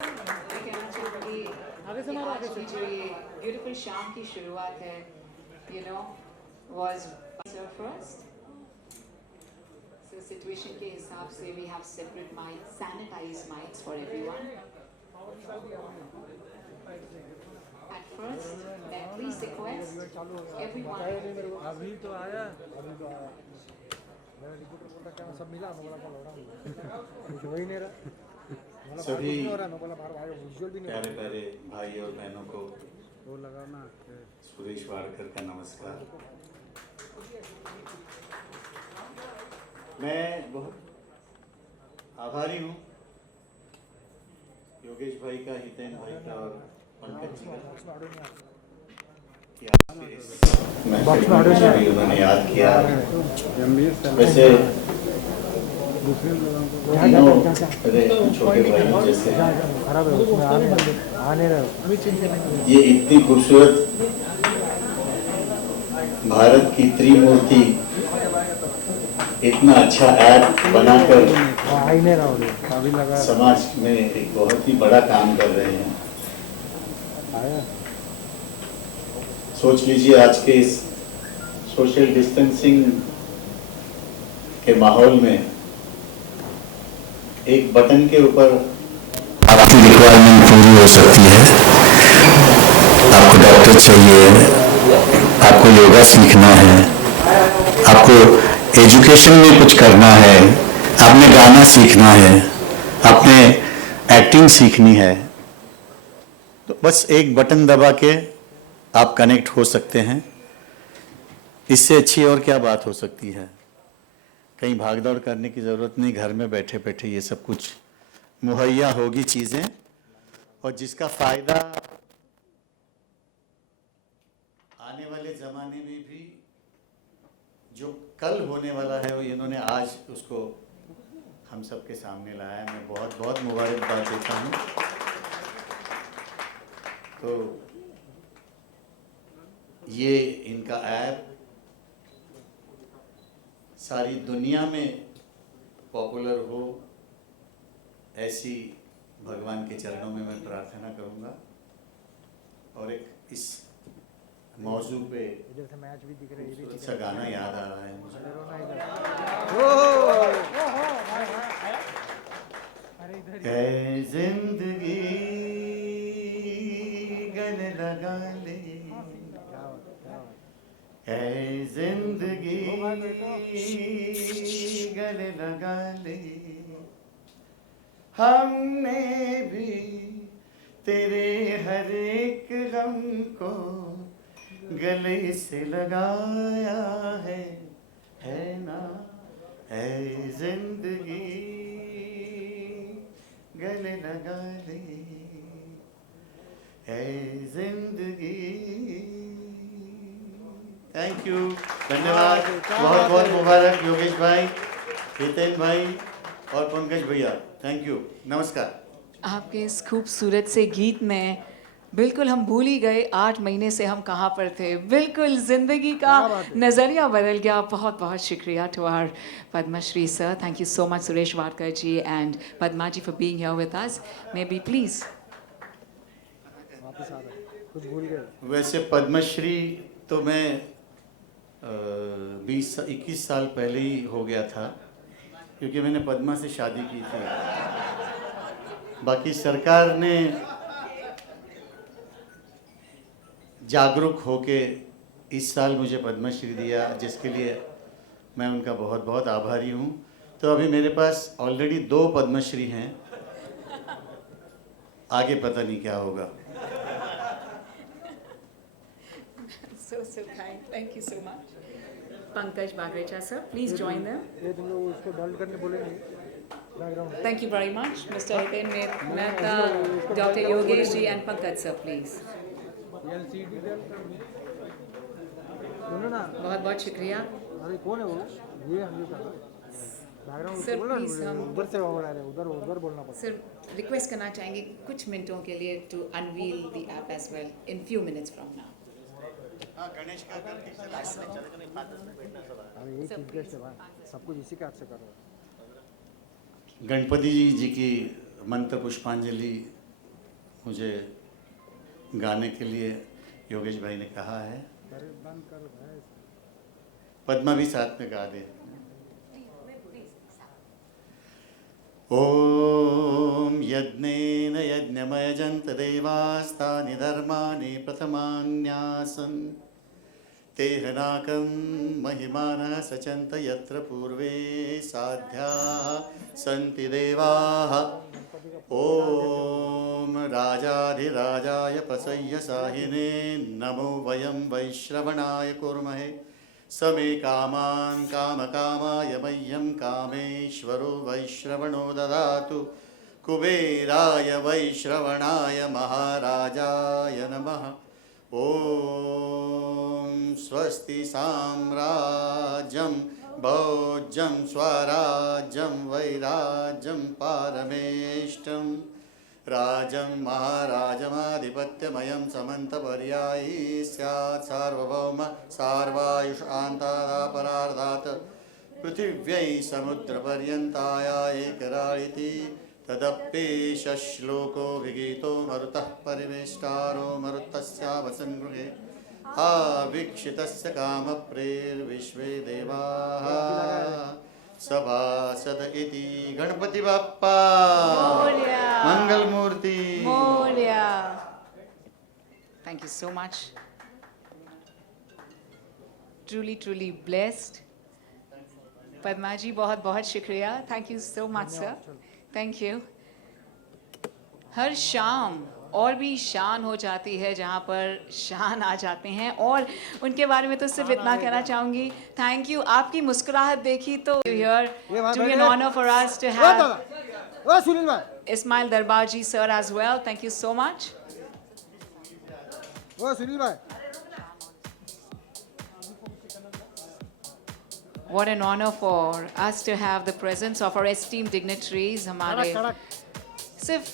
मैं कहना चाहूँगी कि आज की जो ये ब्यूटीफुल शाम की शुरुआत है, you know, was first. So situation के हिसाब से we have separate mics, sanitized mics for everyone. At first, may I please request everyone. अभी तो आया मेरा रिपोर्टर बोलता क्या सब मिला मैं बोला कुछ हो ही नहीं रहा सभी विजुअल भी नहीं प्यारे प्यारे भाई और बहनों को वो लगा ना सुरेश वाडकर का नमस्कार। मैं बहुत आभारी हूँ योगेश भाई का, हितेन भाई का और पंकज जी का कि आज के इस महफिल में भी उन्होंने याद किया। वैसे तीनों छोटे भाइयों जैसे ये इतनी खूबसूरत भारत की त्रिमूर्ति इतना अच्छा ऐप बनाकर समाज में एक बहुत ही बड़ा काम कर रहे हैं। सोच लीजिए आज के इस सोशल डिस्टेंसिंग के माहौल में एक बटन के ऊपर आपकी रिक्वायरमेंट पूरी हो सकती है। आपको डॉक्टर चाहिए, आपको योगा सीखना है, आपको एजुकेशन में कुछ करना है, आपने गाना सीखना है, आपने एक्टिंग सीखनी है, तो बस एक बटन दबा के आप कनेक्ट हो सकते हैं। इससे अच्छी और क्या बात हो सकती है। कहीं भागदौड़ करने की ज़रूरत नहीं, घर में बैठे बैठे ये सब कुछ मुहैया होगी चीज़ें, और जिसका फ़ायदा आने वाले ज़माने में भी जो कल होने वाला है वो इन्होंने आज उसको हम सब के सामने लाया है। मैं बहुत बहुत मुबारकबाद देता हूँ। तो ये इनका ऐप सारी दुनिया में पॉपुलर हो, ऐसी भगवान के चरणों में मैं प्रार्थना करूंगा। और एक इस मौजू पे खूबसूरत सा गाना याद आ रहा है मुझे। ऐ जिंदगी गले लगा ले, ऐ जिंदगी गले लगा ले, हमने भी तेरे हर एक गम को गले से लगाया है ना। ऐ जिंदगी गले लगा ले, ऐ जिंदगी। थैंक यू, धन्यवाद, बहुत बहुत मुबारक योगेश भाई, हितेन भाई और पंकज भैया। थैंक यू, नमस्कार। आपके इस खूबसूरत से गीत में बिल्कुल हम भूल ही गए 8 महीने से हम कहाँ पर थे। बिल्कुल ज़िंदगी का नज़रिया बदल गया। बहुत बहुत शुक्रिया to our Padmashri sir. Thank you so much Suresh Wadkar ji and Padma ji for being here with us. Maybe please. कुछ भूल गए। वैसे पद्मश्री तो मैं 20-21 साल पहले ही हो गया था, क्योंकि मैंने पद्मा से शादी की थी। बाकी सरकार ने जागरूक होके इस साल मुझे पद्मश्री दिया, जिसके लिए मैं उनका बहुत बहुत आभारी हूँ। तो अभी मेरे पास ऑलरेडी 2 पद्मश्री हैं, आगे पता नहीं क्या होगा। So kind. Thank you so much. Pankaj Bagrecha sir, please join them. ये तुम लोग उसको डाउनलोड करने बोलेंगे background. Thank you very much, Mr. Hiten Mehta, Dr. Yogesh ji and Pankaj sir, please. LCD सुनो ना, बहुत बहुत शुक्रिया। अरे कौन है वो? ये हम लोग का बैकग्राउंड Sir, बोलना please, हम उधर से आवाज आ रहा है, उधर उधर बोलना पड़ता Sir, रिक्वेस्ट करना चाहेंगे कुछ मिनटों के लिए to unveil the app as well in few minutes from now. Ganesh का अरे ये चीफ गेस्ट है भाई, सब कुछ इसी के हाथ से कर रहे हो। गणपति जी की मंत्र पुष्पांजलि मुझे गाने के लिए योगेश भाई ने कहा है, पद्मा भी साथ में गा दे। ओम यज्ञेन यज्ञमयजन्त देवास्तानि धर्माणि प्रथमान्यासन् तेहनाकं महिमानः सचन्त यत्र पूर्वे साध्याः सन्ति देवाः। ओम राजाधिराजाय पसय्य साहिने नमो वयं वैश्रवणाय कुर्महे समे कामान् कामकामाय मह्यं कामेश्वरो वैश्रवणो ददातु कुबेराय वैश्रवणाय महाराजाय नमः। ओम स्वस्ति साम्राज्यं भोज्यं स्वराज्यं वैराज्यं पारमेष्टं राजं महाराजमाधिपत्यमयं समन्तपर्यायी स्यात् सार्वभौम सार्वायुषान्तादापरार्धात् पृथिव्यै समुद्रपर्यन्ताय एकराळिति तदप्येष श्लोको विगीतो मरुतः परिवेष्टारो मरुतस्यावसङ्गृहे आवीक्षितस्य कामप्रेर्विश्वे देवाः सभासद इति। गणपति बाप्पा मंगल मूर्ति Morya. Thank you so much. Truly blessed. Padma जी बहुत बहुत शुक्रिया। Thank you so much sir. Thank you. हर शाम और भी शान हो जाती है जहाँ पर शान आ जाते हैं, और उनके बारे में तो सिर्फ इतना कहना चाहूँगी, थैंक यू। आपकी मुस्कुराहट देखी तो here to be an honour for us to have Sunil भाई, Ismail Darbar ji sir as well. Thank you so much. ओ सुनील भाई, What an honor for us to have the presence of our esteemed dignitaries. हमारे सिर्फ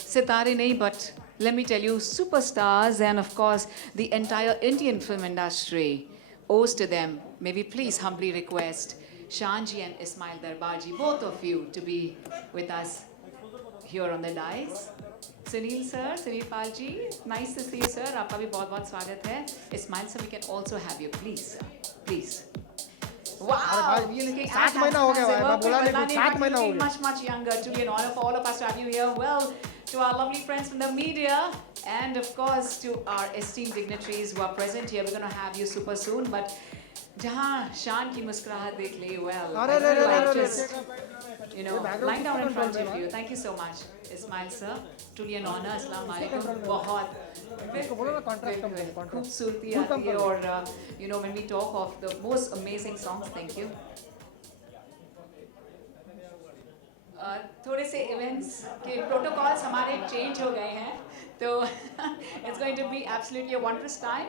सितारे नहीं, but let me tell you, superstars, and of course the entire Indian film industry owes to them. May we please humbly request Shanji and Ismail Darbaji, both of you, to be with us here on the dais. Sunil sir, Sunil Pal ji, nice to see you sir. आपका भी बहुत बहुत स्वागत है. Ismail sir, we can also have you, please sir, please. Wow, you're looking 7 महीना हो गया भाई, मैं बोला नहीं, 7 महीना हो गया। Much younger. To be an honor for all of us to have you here. Well, to our lovely friends from the media, and of course to our esteemed dignitaries who are present here. We're going to have you super soon, but जहाँ शान की मुस्कुराहट देख ली, well, I feel like just, you know, lying down in front of you. Thank you so much, Ismail sir. Truly an honor. अस्सलाम वालेकुम. बहुत खूबसूरती आती है, और you know, when we talk of the most amazing songs, thank you. थोड़े से events के प्रोटोकॉल्स हमारे चेंज हो गए हैं, तो it's going to be absolutely a wondrous time.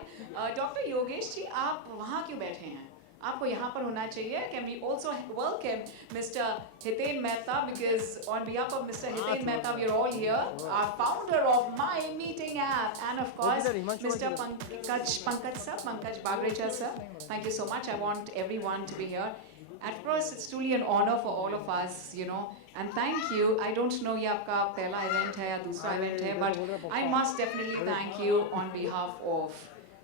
Doctor Yogesh ji, आप वहाँ क्यों बैठे हैं? आपको यहाँ पर होना चाहिए। Can we also welcome Mr. Hiten Mehta, because on behalf of Mr. Hiten Mehta, we are all here, our founder of My Meeting app, and of course Mr. Pankaj Bagrecha sir. Thank you so much. I want everyone to be here. At first, it's truly an honor for all of us, you know, and thank you. I don't know ये आपका पहला event है या दूसरा event है, but I must definitely thank you on behalf of,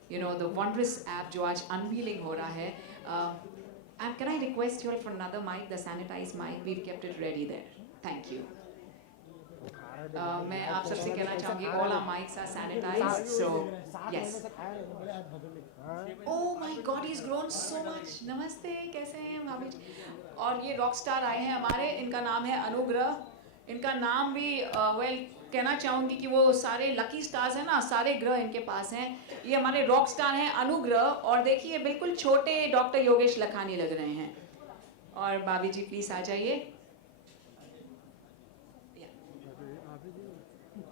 you know, the wondrous app जो आज unveiling हो रहा है. And can I request you all for another mic, the sanitized mic? We've kept it ready there. Thank you. मैं आप सबसे कहना चाहूँगी, all our mics are sanitized, so yes. Oh my God, he's grown so much. नमस्ते, कैसे हैं भाभी जी? और ये रॉक स्टार आए हैं हमारे, इनका नाम है अनुग्रह। इनका नाम भी वेल कहना चाहूँगी कि वो सारे लकी स्टार्स हैं ना, सारे ग्रह इनके पास हैं। ये हमारे रॉक स्टार हैं अनुग्रह, और देखिए बिल्कुल छोटे डॉक्टर योगेश लखानी लग रहे हैं। और भाभी जी प्लीज आ जाइए।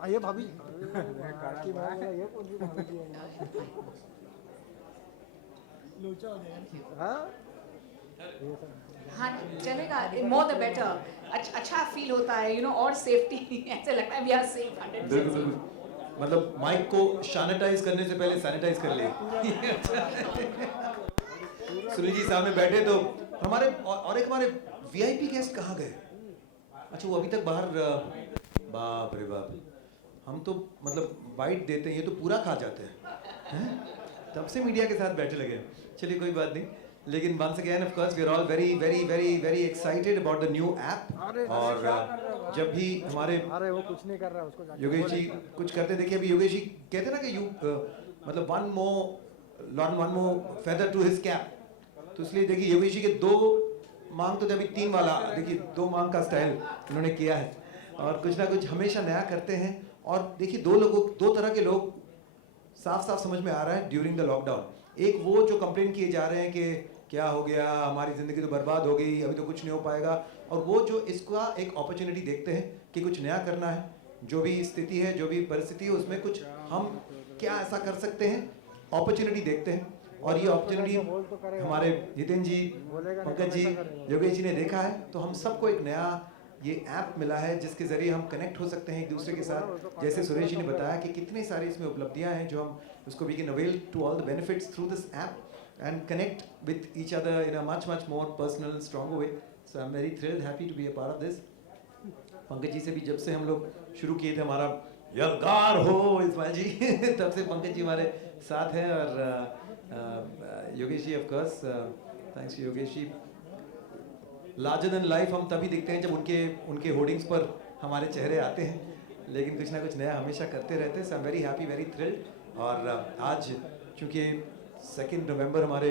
आइए भाभी। हाँ चलेगा, मोर द बेटर। अच्छा फील होता है, यू नो, और सेफ्टी ऐसे लगता है वी आर सेफ 100%। मतलब माइक को सैनिटाइज करने से पहले सैनिटाइज कर ले। सुनील जी सामने बैठे तो हमारे और एक हमारे वीआईपी गेस्ट कहाँ गए? अच्छा वो अभी तक बाहर, बाप रे बाप। हम तो मतलब बाइट देते हैं, ये तो पूरा खा जाते हैं। तब से मीडिया के साथ बैठे लगे। चलिए कोई बात नहीं, लेकिन once again of course we are all very very very very excited about the new app. और जब भी हमारे अरे वो कुछ नहीं कर रहा, उसको जाके योगेश जी कुछ करते, देखिए अभी योगेश जी कहते हैं ना कि मतलब one more feather to his cap. तो इसलिए देखिए योगेश जी के 2 मांग तो अभी 3 वाला, देखिए 2 मांग का स्टाइल उन्होंने किया है और कुछ ना कुछ हमेशा नया करते हैं। और देखिए 2 तरह के लोग साफ साफ समझ में आ रहा है ड्यूरिंग द लॉकडाउन। एक वो जो कंप्लेन किए जा रहे हैं कि क्या हो गया, हमारी ज़िंदगी तो बर्बाद हो गई, अभी तो कुछ नहीं हो पाएगा। और वो जो इसका एक अपॉर्चुनिटी देखते हैं कि कुछ नया करना है, जो भी स्थिति है, जो भी परिस्थिति है, उसमें कुछ हम क्या ऐसा कर सकते हैं, अपॉर्चुनिटी देखते हैं। और ये अपॉर्चुनिटी हमारे जितेंद्र जी, पंकज जी, योगेश जी ने देखा है। तो हम सबको एक नया ये ऐप मिला है जिसके ज़रिए हम कनेक्ट हो सकते हैं एक दूसरे के साथ। जैसे सुरेश जी ने बताया कि कितने सारे इसमें उपलब्धियां हैं जो हम उसको we can avail to all the benefits through this app and connect with each other in a much more personal, stronger way. So I'm very thrilled, happy to be a part of this. Pankaj ji से भी जब से हम लोग शुरू किए थे हमारा यलगार हो इस्माइल जी तब से पंकज जी हमारे साथ हैं। और Yogesh ji of course, thanks Yogesh ji. Larger than life हम तभी दिखते हैं जब उनके होर्डिंग्स पर हमारे चेहरे आते हैं, लेकिन कुछ ना कुछ नया हमेशा करते रहते हैं। So I am very happy, very thrilled. और आज चूँकि 2 नवंबर हमारे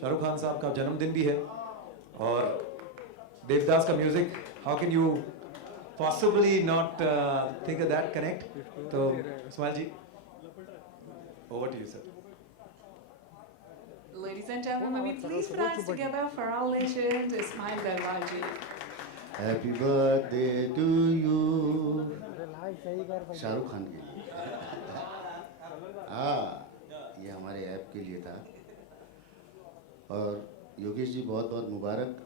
शाहरुख खान साहब का जन्मदिन भी है और देवदास का music, how can you possibly not think of that connect. तो Ismail ji, over to you sir. Ladies and gentlemen, may we please put our hands together for our legend, Ismail Darbar ji. Happy birthday to you अरे live सही कर भाई। शाहरुख खान के लिए। हाँ, ये हमारे ऐप के लिए था। और योगेश जी बहुत बहुत मुबारक।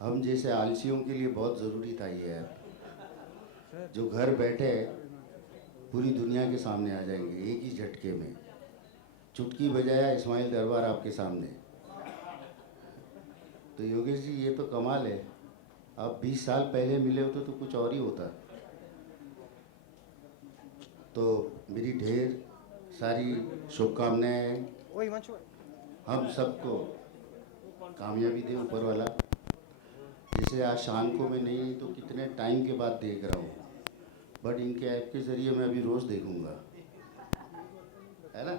हम जैसे आलसियों के लिए बहुत ज़रूरी था ये ऐप, जो घर बैठे पूरी दुनिया के सामने आ जाएंगे एक ही झटके में। चुटकी बजाया इस्माइल दरबार आपके सामने। तो योगेश जी ये तो कमाल है। आप 20 साल पहले मिले होते तो कुछ और ही होता। तो मेरी ढेर सारी शुभकामनाएं वही मंच हम सबको कामयाबी दे ऊपर वाला। जैसे आज शान को मैं नहीं तो कितने टाइम के बाद देख रहा हूँ, बट इनके ऐप के ज़रिए मैं अभी रोज़ देखूँगा, है ना।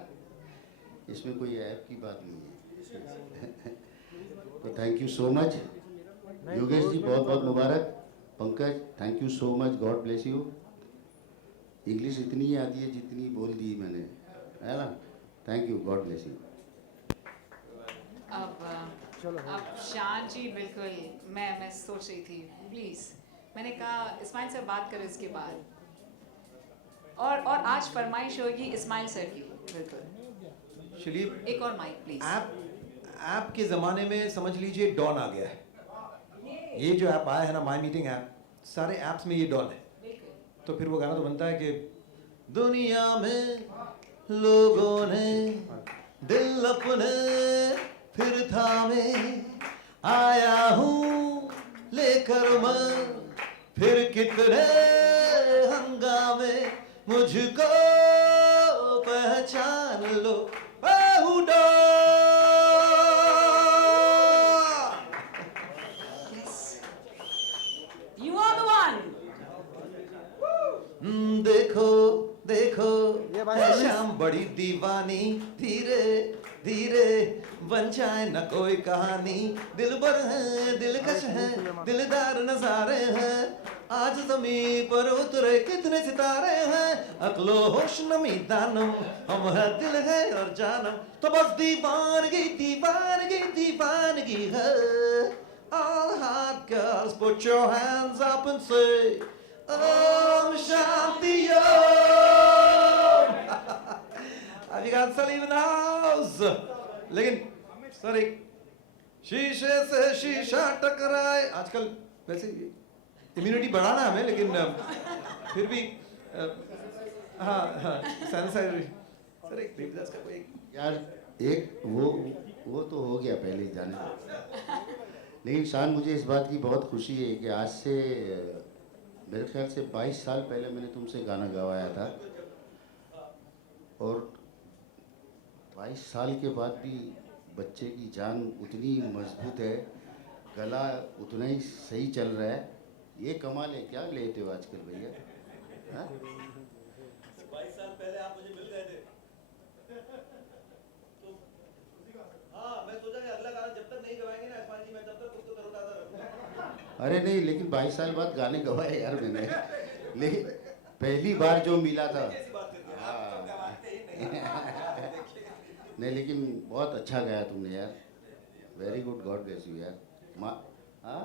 इसमें कोई ऐप की बात नहीं है। तो thank you so much Yogesh ji, बहुत बहुत मुबारक। Pankaj, thank you so much, God bless you. English इतनी ही आती है जितनी बोल दी मैंने, है ना। Thank you, God bless you. अब शान जी, बिल्कुल मैं सोच रही थी प्लीज, मैंने कहा इस्माइल से बात करो इसके बाद। और आज फरमाइश होगी इस्माइल सर की। बिल्कुल, चलिए एक और माइक प्लीज। ऐप के ज़माने में समझ लीजिए डॉन आ गया है। ये जो ऐप आया है ना, माई मीटिंग ऐप, सारे ऐप्स में ये डॉन है। तो फिर वो गाना तो बनता है कि दुनिया में लोगों ने दिल अपने फिर थामे, आया हूँ लेकर मैं फिर कितने हंगामे, मुझको पहचान लो You are the one. देखो देखो ये भाई है शाम बड़ी दीवानी, धीरे धीरे बन जाए न कोई कहानी। दिल भर है, दिलकश है, दिलदार नजारे हैं, आज ज़मीं पर उतरे कितने सितारे हैं। अक्लो होश नमी दानम, हम है दिल है और जानम, तो बस दीवानगी दीवानगी दीवानगी है। All hot girls, put your hands up and say, Om Shanti Om. Have you got Salim in the house? लेकिन सर एक शीशे से शीशा टकराए, आजकल वैसे इम्यूनिटी बढ़ाना है हमें, लेकिन फिर भी हाँ सैनिटाइजर। सर एक देवदास का कोई यार एक वो तो हो गया पहले ही जाने दो। लेकिन शान, मुझे इस बात की बहुत खुशी है कि आज से मेरे ख्याल से 22 साल पहले मैंने तुमसे गाना गवाया था, और 22 साल के बाद भी बच्चे की जान उतनी मजबूत है, गला उतना ही सही चल रहा है। ये कमाल है। क्या लेते हो आजकल भैया? हाँ? 22 साल पहले आप मुझे मिल गए थे तो हाँ, मैं सोचा कि अगला गाना जब तक नहीं गवाएंगे ना इस्माइल जी, मैं तब तक खुद को तरोताजा रखूंगा। अरे नहीं, लेकिन 22 साल बाद गाने गवाए यार मैंने, लेकिन पहली बार जो मिला था। हाँ नहीं, लेकिन बहुत अच्छा गाया तुमने यार, very good, God bless you यार। हाँ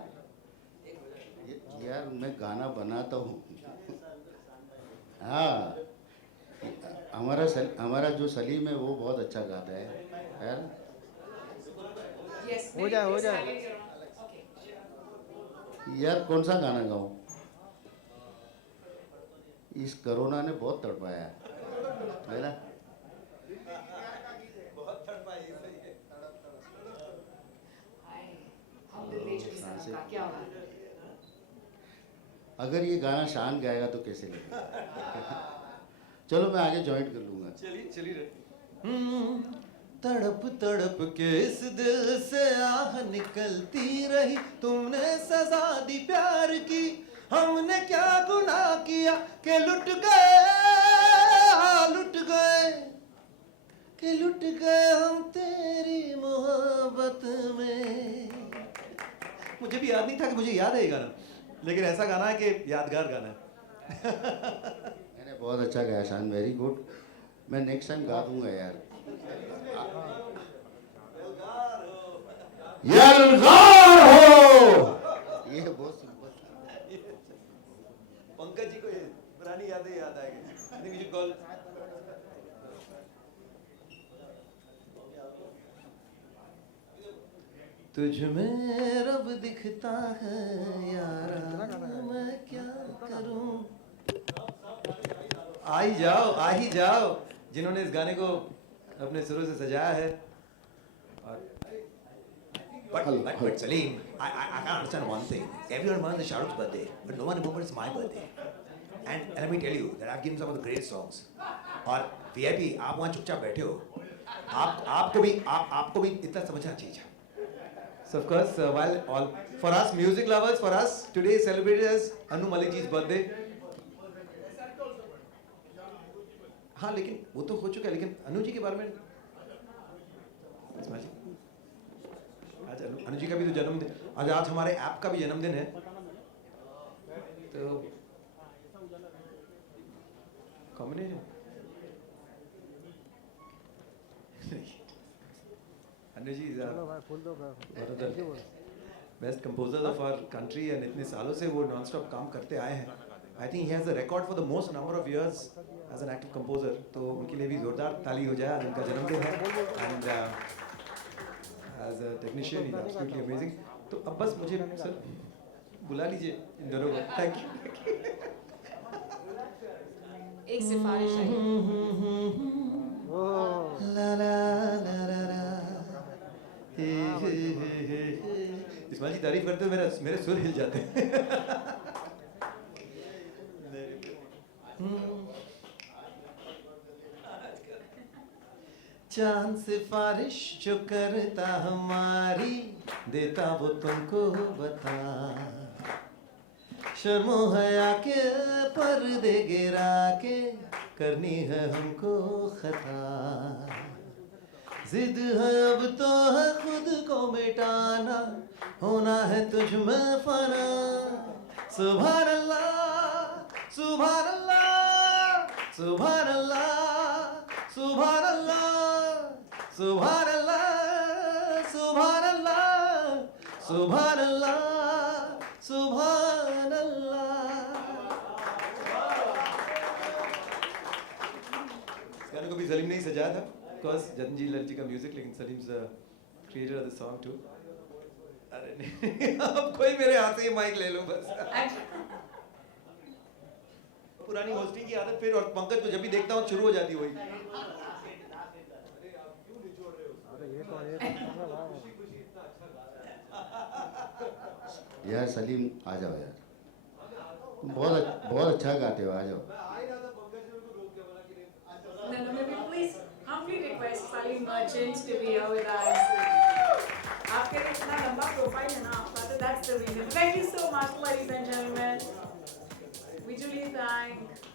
यार, मैं गाना बनाता हूँ। हाँ, हमारा जो सलीम है वो बहुत अच्छा गाता है यार। हो जाए यार कौन सा गाना गाऊं? इस कोरोना ने बहुत तड़पाया है ना? बहुत तड़पाई, सही है। हम दिल ले चुके सनम का, क्या बात है। अगर ये गाना शान गाएगा तो कैसे लगेगा? चलो मैं आगे ज्वाइन कर लूंगा। चलिए रहे। तड़प तड़प के इस दिल से आह निकलती रही, तुमने सजा दी प्यार की, हमने क्या गुनाह किया कि लुट गए, लुट गए हम तेरी मोहब्बत में। मुझे भी याद नहीं था कि मुझे याद है ये गाना, लेकिन ऐसा गाना है कि यादगार गाना है। मैंने बहुत अच्छा गाया शान, वेरी गुड। मैं नेक्स्ट टाइम गा दूंगा यार। यलगार हो, ये बहुत सिंपल। पंकज जी को ये पुरानी यादें याद आ गई। I think we should call. तुझ में रब दिखता है यारा, मैं क्या करूं। आ ही जाओ जिन्होंने इस गाने को अपने सुरों से सजाया है। But Salim, I can't understand one thing. Everyone remembers Shah Rukh's birthday, but no one remembers my birthday. And let me tell you that I've given some of the great songs. और VIP, आप वहाँ चुपचाप बैठे हो, आपको भी इतना समझना चाहिए। So of course, while all for us music lovers, for us today is celebrated as Anu Malik ji's birthday. हाँ, लेकिन वो तो हो चुका है, लेकिन अनु जी के बारे में आज अनु जी का भी तो जन्मदिन, आज हमारे ऐप का भी जन्मदिन है। तो combination Anu ji best composers of our country, and इतने सालों से वो नॉन स्टॉप काम करते आए हैं। I think he has the record for the most number of years as an active composer. तो उनके लिए भी जोरदार ताली हो जाए, आज उनका जन्मदिन है। And as a technician is absolutely amazing. तो अब बस मुझे सर बुला लीजिए इन दोनों को। Thank you. एक सिफारिश है, ला ला ला ला ला, इस्माइल जी तारीफ करते हो मेरे सुर हिल जाते हैं। चांद सिफारिश जो करता हमारी, देता वो तुमको बता, शर्मो हया के पर्दे गिरा के करनी है हमको खता, जिद है अब तो है खुद को मिटाना, होना है तुझ में फना। सुभान अल्लाह, सुभान अल्लाह, सुभान अल्लाह, सुभान अल्लाह, सुभान अल्लाह, सुभान अल्लाह, सुभान अल्लाह, सुभान अल्लाह। इस गाने को भी सलीम ने ही सजाया था, बिकॉज जतन जी लल जी का म्यूजिक, लेकिन Salim's creator of the song too. अरे नहीं, अब कोई मेरे हाथ से ये माइक ले लो बस। पुरानी होस्टिंग की आदत फिर, और पंकज को जब भी देखता हूँ शुरू हो जाती है वही। यार सलीम आ जाओ यार, बहुत अच्छा गाते हो, आ जाओ। No, no, maybe please humbly request Salim Merchant to be here with us. आपके इतना लंबा प्रोफाइल है ना आपका, तो that's the reason. Thank you so much, ladies and gentlemen. We truly thank